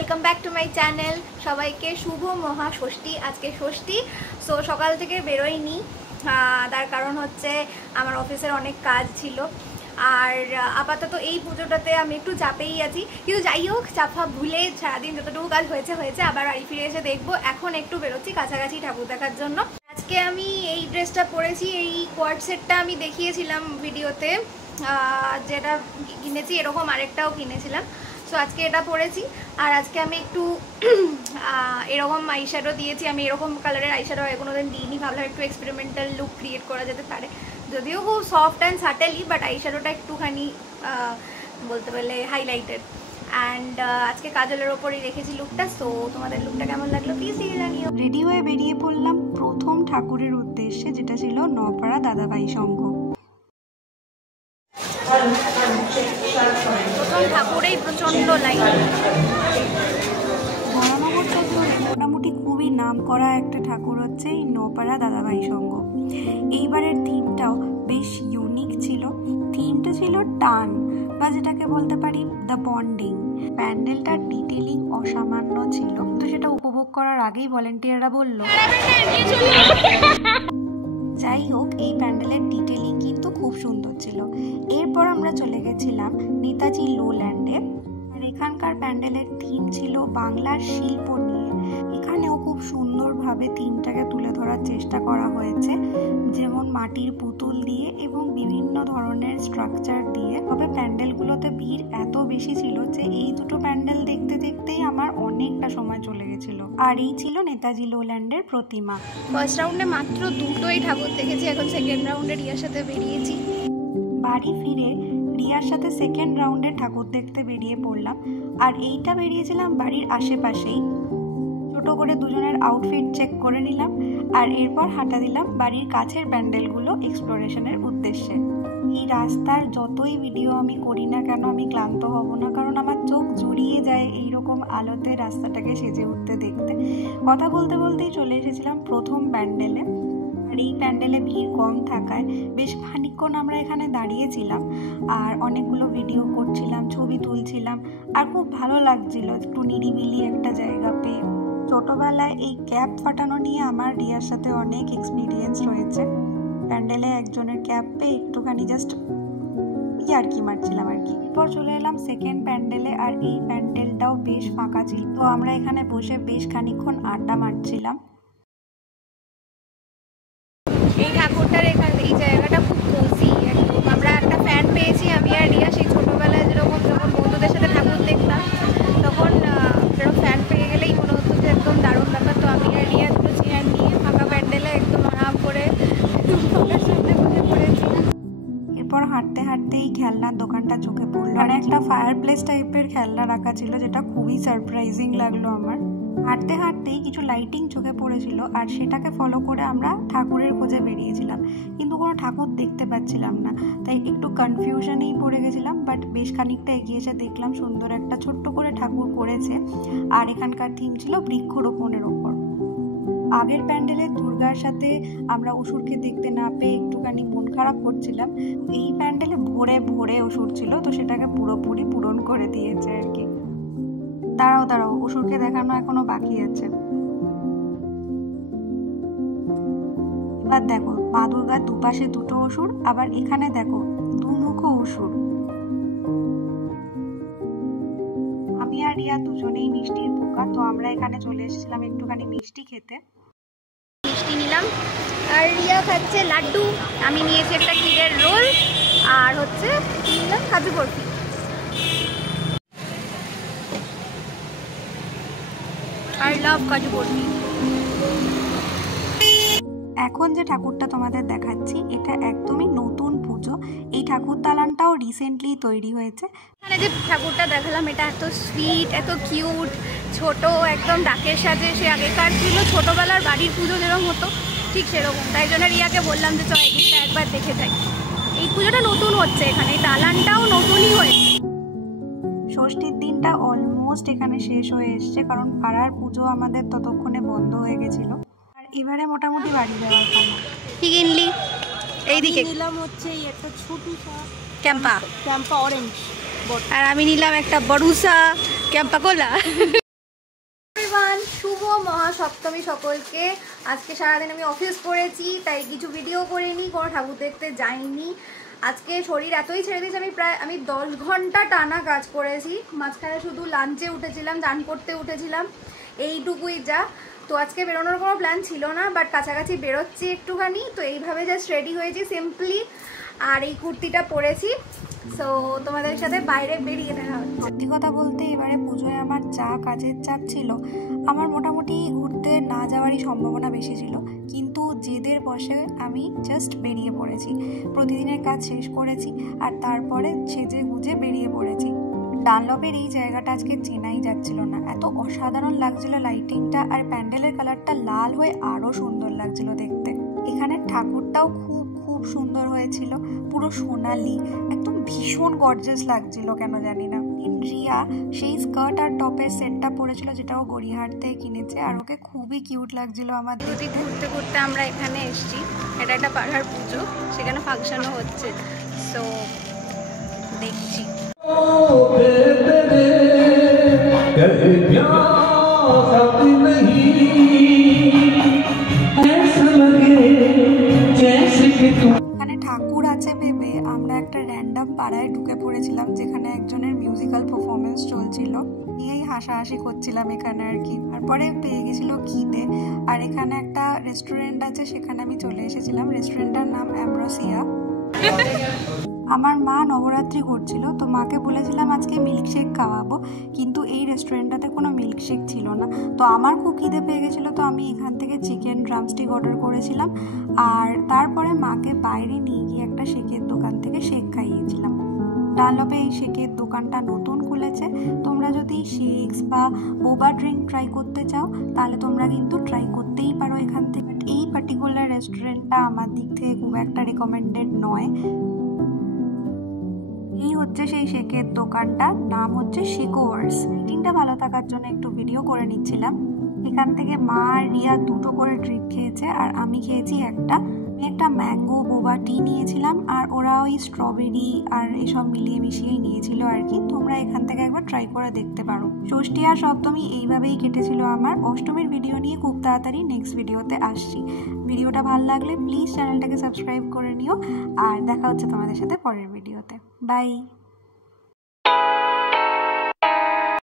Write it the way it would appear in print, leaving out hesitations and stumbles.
Welcome back to my channel. সবাইকে শুভ মহাষষ্ঠী। আজকে ষষ্ঠী, so সকাল থেকে বেরোয়নি, তার কারণ হচ্ছে আমার অফিসের অনেক কাজ ছিল। আর আপাতত এই পুজোটাতে আমি একটু চাপেই আছি, কিন্তু যাই হোক চাপা ভুলে সারাদিন যতটুকু কাজ হয়েছে আবার বাড়ি ফিরে এসে দেখবো। এখন একটু বেরোচ্ছি কাছাকাছি ঠাকুর দেখার জন্য। আজকে আমি এই ড্রেসটা পরেছি, এই কোয়ার্ড সেটটা আমি দেখিয়েছিলাম ভিডিওতে, যেটা কিনেছি, এরকম আরেকটাও কিনেছিলাম। সো আজকে এটা পরেছি। আর আজকে আমি একটু এরকম আইশ্যাডো দিয়েছি। আমি এরকম কালারের আইশ্যাডো আগে কোনোদিন দিইনি, ভাবলাম একটু এক্সপেরিমেন্টাল লুক ক্রিয়েট করা যেতে পারে। যদিও খুব সফট অ্যান্ড সাটেলি, বাট আইশ্যাডোটা একটুখানি বলতে পারলে হাইলাইটেড। অ্যান্ড আজকে কাজলের ওপরই রেখেছি লুকটা। সো তোমাদের লুকটা কেমন লাগলো প্লিজ দিয়ে জানিও। রেডি হয়ে বেরিয়ে পড়লাম প্রথম ঠাকুরের উদ্দেশ্যে, যেটা ছিল নপাড়া দাদাভাই সংঘ। প্রথম ঠাকুরেই প্রচণ্ড লাইন। ধর্মনগরটা ধরে মোটামুটি খুবই নাম করা একটা ঠাকুর হচ্ছে এই নপাড়া দাদাভাই সংঘ। এইবারের থিমটাও বেশ ইউনিক ছিল। থিমটা ছিল টান, বা যেটাকে বলতে পারি দ্য বন্ডিং। প্যান্ডেলটার ডিটেলিং অসামান্য ছিল, তো সেটা উপভোগ করার আগেই ভলেন্টিয়াররা বলল। যাই হোক, এই প্যান্ডেলের ডিটেলিং কিন্তু খুব সুন্দর ছিল। এরপর আমরা চলে গেছিলাম নেতাজি লোল্যান্ডে। আর এখানকার প্যান্ডেলের থিম ছিল বাংলার শিল্প নিয়ে। এখানেও খুব সুন্দরভাবে থিমটাকে তুলে ধরার চেষ্টা করা হয়েছে, যেমন মাটির পুতুল দিয়ে এবং বিভিন্ন ধরনের স্ট্রাকচার দিয়ে। তবে প্যান্ডেলগুলোতে ভিড় এত বেশি ছিল যে এই দুটো প্যান্ডেল দেখতে দেখতেই আমার অনেকটা সময় চলে গেছিল। আর এই ছিল নেতাজি লোল্যান্ডের প্রতিমা। ফার্স্ট রাউন্ডে মাত্র দুটোই ঠাকুর দেখেছি, এখন সেকেন্ড রাউন্ডে রিয়ার সাথে বেরিয়েছি। বাড়ি ফিরে রিয়ার সাথে সেকেন্ড রাউন্ডে ঠাকুর দেখতে বেরিয়ে পড়লাম। আর এইটা বেরিয়েছিলাম বাড়ির আশেপাশেই। ছোট করে দুজনের আউটফিট চেক করে নিলাম, আর এরপর হাঁটা দিলাম বাড়ির কাছের প্যান্ডেলগুলো এক্সপ্লোরেশনের উদ্দেশ্যে। এই রাস্তার যতই ভিডিও আমি করি না কেন আমি ক্লান্ত হব না, কারণ আমার চোখ জুড়িয়ে যায় এইরকম আলোতে রাস্তাটাকে সেজে উঠতে দেখতে। কথা বলতে বলতেই চলে এসেছিলাম প্রথম প্যান্ডেলে। আর এই প্যান্ডেলে ভিড় কম থাকায় বেশ খানিকক্ষণ আমরা এখানে দাঁড়িয়েছিলাম আর অনেকগুলো ভিডিও করছিলাম, ছবি তুলছিলাম। আর খুব ভালো লাগছিল একটু নিরিবিলি একটা জায়গা পেয়ে। ছোটোবেলায় এই ক্যাপ ফাটানো নিয়ে আমার রিয়ার সাথে অনেক এক্সপিরিয়েন্স রয়েছে। প্যান্ডেলে একজনের ক্যাপ পেয়ে একটুখানি জাস্ট ইয়ার্কি মারছিলাম আর কি। এরপর চলে এলাম সেকেন্ড প্যান্ডেলে, আর এই প্যান্ডেলটাও বেশ ফাঁকা ছিল। তো আমরা এখানে বসে বেশ খানিকক্ষণ আড্ডা মারছিলাম। এই ঠাকুরটার এখানে এই জায়গাটা খুব কোজি একদম। আমরা একটা ফ্যান পেয়েছি, আমি আর রিয়া। সেই ছোটোবেলায় যেরকম যখন বন্ধুদের সাথে ঠাকুর দেখতাম তখন সেরকম ফ্যান পেয়ে গেলেই মনে হতো যে একদম দারুণ ব্যাপার। তো আমি আর রিয়া দুটো চেয়ার নিয়ে ফাঁকা প্যান্ডেলে একদম আরাম করে ফাঁকার সামনে বসে পড়েছি। এরপর হাঁটতে হাঁটতে এই খেলনার দোকানটা চোখে পড়লো, আর একটা ফায়ার প্লেস টাইপের খেলনা রাখা ছিল, যেটা খুবই সারপ্রাইজিং লাগলো আমার। হাঁটতে হাঁটতেই কিছু লাইটিং চোখে পড়েছিল, আর সেটাকে ফলো করে আমরা ঠাকুরের খোঁজে বেরিয়েছিলাম, কিন্তু কোনো ঠাকুর দেখতে পাচ্ছিলাম না। তাই একটু কনফিউশনেই পড়ে গেছিলাম। বাট বেশ খানিকটা এগিয়ে এসে দেখলাম সুন্দর একটা ছোট্ট করে ঠাকুর করেছে, আর এখানকার থিম ছিল বৃক্ষরোপণের ওপর। আগের প্যান্ডেলে দুর্গার সাথে আমরা অসুরকে দেখতে না পেয়ে একটুখানি মন খারাপ করছিলাম। এই প্যান্ডেলে ভরে ভরে অসুর ছিল, তো সেটাকে পুরোপুরি পূরণ করে দিয়েছে আর কি। দাঁড়াও, অসুরকে দেখানো এখনো বাকি আছে। এবার দেখো মা দুর্গার দুপাশে দুটো অসুর, আবার এখানে দেখো দুমুখো অসুর। আমি আর রিয়া দুজনেই মিষ্টির পোকা, তো আমরা এখানে চলে এসেছিলাম একটুখানি মিষ্টি খেতে। মিষ্টি নিলাম, আর রিয়া খাচ্ছে লাড্ডু, আমি নিয়েছি একটা ক্ষীরের রোল, আর হচ্ছে নিলাম কাজু বরফি। I love কাজু বরফি। এখন যে ঠাকুরটা তোমাদের দেখাচ্ছি এটা একদমই নতুন পুজো। এই ঠাকুর দালানটাও রিসেন্টলি তৈরি হয়েছে। এখানে যে ঠাকুরটা দেখালাম এটা এত সুইট, এত কিউট, ছোট, একদম ডাকের সাজে। সে আগেকার ছিল ছোটোবেলার বাড়ির পুজো যেরকম হতো ঠিক সেরকম। তাই জন্য রিয়াকে বললাম যে চল এদিকটা একবার দেখে যাই। এই পুজোটা নতুন হচ্ছে এখানে, এই দালানটাও নতুনই হয়েছে। ষষ্ঠীর দিনটা অলমোস্ট এখানে শেষ হয়ে এসছে, কারণ পাড়ার পুজো আমাদের ততক্ষণে বন্ধ হয়ে গেছিল। আর এবারে মোটামুটি বাড়ি যাওয়ার পালা। কি কিনলি? এইদিকে নিলাম হচ্ছে এই একটা ছোটু ক্যাম্পা অরেঞ্জ, আর আমি নিলাম একটা বড়ুসা ক্যাম্পা কোলা। সপ্তমী সকলকে। আজকে সারাদিন আমি অফিস করেছি, তাই কিছু ভিডিও করিনি, কোনো ঠাকুর দেখতে যাইনি। আজকে শরীর এতই ছেড়ে দিয়েছে, আমি 10 ঘন্টা টানা কাজ করেছি। মাঝখানে শুধু লাঞ্চে উঠেছিলাম, চান করতে উঠেছিলাম, এইটুকুই যা। তো আজকে বেরোনোর কোনো প্ল্যান ছিল না, বাট কাছাকাছি বেরোচ্ছি একটুখানি, তো এইভাবে জাস্ট রেডি হয়েছি সিম্পলি, আর এই কুর্তিটা পরেছি। সো তোমাদের সাথে বাইরে বেরিয়ে দেখা হচ্ছে। সত্যি কথা বলতে এবারে পুজোয় আমার যা কাজের চাপ ছিল, আমার মোটামুটি ঘুরতে না যাওয়ারই সম্ভাবনা বেশি ছিল, কিন্তু জেদের বসে আমি জাস্ট বেরিয়ে পড়েছি। প্রতিদিনের কাজ শেষ করেছি আর তারপরে সেজে গুজে বেরিয়ে পড়েছি। ডানলপের এই জায়গাটা আজকে চেনাই যাচ্ছিল না, এত অসাধারণ লাগছিল লাইটিংটা, আর প্যান্ডেলের কালারটা লাল হয়ে আরও সুন্দর লাগছিল দেখতে। এখানে ঠাকুরটাও খুব খুব সুন্দর হয়েছিল, পুরো সোনালি, একদম ভীষণ গর্জিয়াস লাগছিল কেন জানি না। রিয়া সেই স্কার্ট আর টপের সেটটা পরেছিল, যেটাও গড়িয়াহাট থেকে কিনেছে, আর ওকে খুবই কিউট লাগছিল আমার। যদি ঘুরতে ঘুরতে আমরা এখানে এসেছি, এটা একটা পাড়ার পুজো, সেখানে ফাংশনও হচ্ছে, সো দেখছি। এখানে ঠাকুর আছে ভেবে আমরা একটা র্যান্ডম পাড়ায় ঢুকে পড়েছিলাম, যেখানে একজনের মিউজিক্যাল পারফরমেন্স চলছিল, নিয়েই হাসাহাসি করছিলাম এখানে আর কি। তারপরে পেয়ে গেছিল খিদে, আর এখানে একটা রেস্টুরেন্ট আছে, সেখানে আমি চলে এসেছিলাম। রেস্টুরেন্টটার নাম অ্যাম্ব্রোসিয়া। আমার মা নবরাত্রি করছিল, তো মাকে বলেছিলাম আজকে মিল্কশেক খাওয়াবো, কিন্তু এই রেস্টুরেন্টটাতে কোনো মিল্কশেক ছিল না। তো আমার খুব খিদে পেয়ে গেছিলো, তো আমি এখান থেকে চিকেন ড্রামস্টিক অর্ডার করেছিলাম, আর তারপরে মাকে বাইরে নিয়ে গিয়ে একটা শেকের দোকান থেকে শেক খাইয়েছিলাম। ডানলপে এই শেকের দোকানটা নতুন খুলেছে, তোমরা যদি শেকস বা বোবা ড্রিঙ্ক ট্রাই করতে চাও তাহলে তোমরা কিন্তু ট্রাই করতেই পারো এখান থেকে। এই পার্টিকুলার রেস্টুরেন্টটা আমার দিক থেকে খুব একটা রেকমেন্ডেড নয়। এই হচ্ছে সেই শেকের দোকানটা, নাম হচ্ছে শেকোয়ার্স। রেটিংটা ভালো থাকার জন্য একটু ভিডিও করে নিচ্ছিলাম। এখান থেকে মা আর রিয়া দুটো করে ড্রিঙ্ক খেয়েছে, আর আমি খেয়েছি একটা। আমি একটা ম্যাঙ্গো বোবা টি নিয়েছিলাম, আর ওরা ওই স্ট্রবেরি আর এসব মিলিয়ে মিশিয়েই নিয়েছিল আর কি। তোমরা এখান থেকে একবার ট্রাই করে দেখতে পারো। ষষ্ঠী আর সপ্তমী এইভাবেই কেটেছিল আমার। অষ্টমীর ভিডিও নিয়ে খুব তাড়াতাড়ি নেক্সট ভিডিওতে আসছি। ভিডিওটা ভালো লাগলে প্লিজ চ্যানেলটাকে সাবস্ক্রাইব করে নিও, আর দেখা হচ্ছে তোমাদের সাথে পরের ভিডিওতে। বাই।